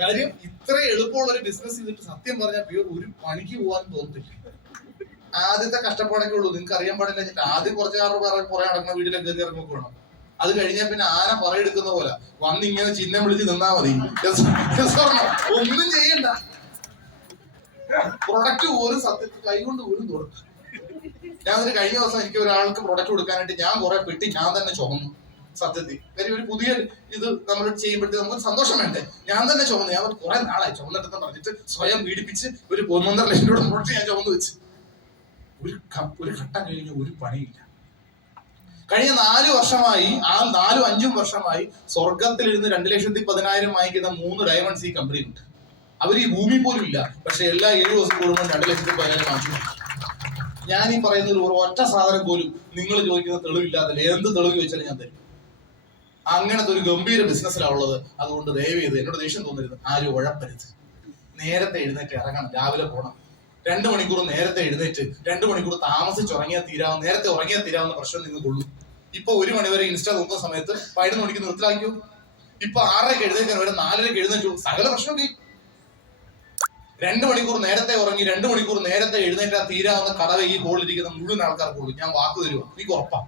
കാര്യം ഇത്ര എളുപ്പമുള്ള ഒരു ബിസിനസ് ചെയ്തിട്ട് സത്യം പറഞ്ഞാൽ ഒരു പണിക്ക് പോകാൻ തോന്നത്തില്ല. ആദ്യത്തെ കഷ്ടപ്പാടൊക്കെ ഉള്ളൂ, നിങ്ങൾക്ക് അറിയാൻ പാടില്ല. ആദ്യം കുറച്ച് കുറെ നടക്കുന്ന വീട്ടിലൊക്കെ കയറി ഇറങ്ങൊക്കെ വേണം. അത് കഴിഞ്ഞാൽ പിന്നെ ആന പറയെടുക്കുന്ന പോലെ വന്നിങ്ങനെ ചിഹ്നം വിളിച്ച് നിന്നാ മതി, ഒന്നും ചെയ്യണ്ട. പ്രൊഡക്റ്റ് പോലും സത്യത്തിൽ കൈകൊണ്ട് പോലും കൊടുക്കും. ഞാൻ ഒരു കഴിഞ്ഞ ദിവസം എനിക്ക് ഒരാൾക്ക് പ്രൊഡക്റ്റ് കൊടുക്കാനായിട്ട് ഞാൻ കുറെ പെട്ടി ഞാൻ തന്നെ ചുമന്നു. സത്യത്തിൽ കാര്യം ഒരു പുതിയ ഇത് നമ്മൾ ചെയ്യുമ്പോഴത്തേക്ക് നമുക്ക് സന്തോഷം വേണ്ടേ. ഞാൻ തന്നെ ചുമന്നു. ഞാൻ കുറെ നാളായി ചുമന്നിട്ടെന്ന് പറഞ്ഞിട്ട് സ്വയം പീഡിപ്പിച്ച് ഒരു 1.5 ലക്ഷം രൂപ പ്രൊഡക്റ്റ് ഞാൻ ചുമന്നു വെച്ച് ഒരു ഘട്ടം കഴിഞ്ഞ് ഒരു പണിയില്ല. കഴിഞ്ഞ 4 വർഷമായി 4-5 വർഷമായി സ്വർഗത്തിലിരുന്ന് 2,10,000 വാങ്ങിക്കുന്ന 3 ഡയമണ്ട്സ് ഈ കമ്പനിയുണ്ട്. അവർ ഈ ഭൂമി പോലും ഇല്ല, പക്ഷെ എല്ലാ 7 ദിവസം കൂടുമ്പോൾ 2,10,000 വാങ്ങിച്ചു. ഞാൻ ഈ പറയുന്നതിൽ ഒരു ഒറ്റ സാധനം പോലും നിങ്ങൾ ചോദിക്കുന്ന തെളിവില്ലാത്തല്ല. എന്ത് തെളിവ് ചോദിച്ചാലും ഞാൻ തരും. അങ്ങനത്തെ ഒരു ഗംഭീര ബിസിനസ്സിലാണ് ഉള്ളത്. അതുകൊണ്ട് ദയവ് ചെയ്ത് എന്നോട് ദേഷ്യം തോന്നരുത്, ആരും ഉഴപ്പരുത്. നേരത്തെ എഴുന്നേറ്റ് ഇറങ്ങണം, രാവിലെ പോകണം. 2 മണിക്കൂർ നേരത്തെ എഴുന്നേറ്റ് 2 മണിക്കൂർ താമസിച്ച് നേരത്തെ ഉറങ്ങിയാൽ തീരാവുന്ന പ്രശ്നം നിങ്ങൾക്കുള്ളൂ. ഇപ്പൊ 1 മണി വരെ ഇൻസ്റ്റ നോക്കുന്ന സമയത്ത് 11 മണിക്ക് നിർത്തലാക്കിയോ. ഇപ്പൊ 6:30 എഴുന്നേക്കാൻ വരെ 4:30 എഴുന്നേറ്റു, സകല പ്രശ്നം കഴിയും. 2 മണിക്കൂർ നേരത്തെ ഉറങ്ങി 2 മണിക്കൂർ നേരത്തെ എഴുന്നേറ്റാൽ തീരാവുന്ന കടവ ഈ ഹോളിലിരിക്കുന്ന മുഴുവൻ ആൾക്കാർക്കുള്ളൂ. ഞാൻ വാക്ക് തരുമോ, എനിക്ക് ഉറപ്പാ.